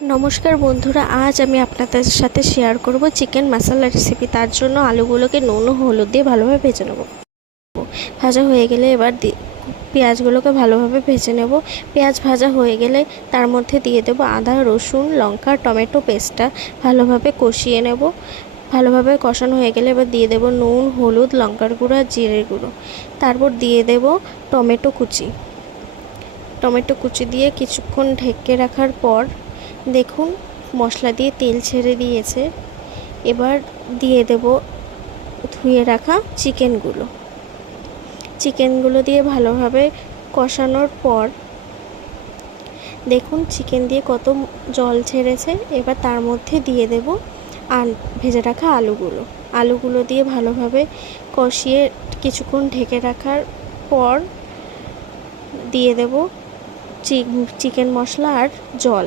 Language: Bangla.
নমস্কার বন্ধুরা, আজ আমি আপনাদের সাথে শেয়ার করব চিকেন মশলা রেসিপি। তার জন্য আলুগুলোকে নুন ও হলুদ দিয়ে ভালোভাবে ভেজে নেব। ভাজা হয়ে গেলে এবার পেঁয়াজগুলোকে ভালোভাবে ভেজে নেব। পেঁয়াজ ভাজা হয়ে গেলে তার মধ্যে দিয়ে দেব আদা, রসুন, লঙ্কা, টমেটো পেস্টটা ভালোভাবে কষিয়ে নেব। ভালোভাবে কষানো হয়ে গেলে এবার দিয়ে দেব নুন, হলুদ, লঙ্কার গুঁড়ো আর জিরের গুঁড়ো। তারপর দিয়ে দেব টমেটো কুচি দিয়ে কিছুক্ষণ ঢেকে রাখার পর দেখুন মশলা দিয়ে তেল ছেড়ে দিয়েছে। এবার দিয়ে দেব ধুয়ে রাখা চিকেনগুলো দিয়ে ভালোভাবে কষানোর পর দেখুন চিকেন দিয়ে কত জল ছেড়েছে। এবার তার মধ্যে দিয়ে দেব ভেজে রাখা আলুগুলো দিয়ে ভালোভাবে কষিয়ে কিছুক্ষণ ঢেকে রাখার পর দিয়ে দেব চিকেন মশলা আর জল।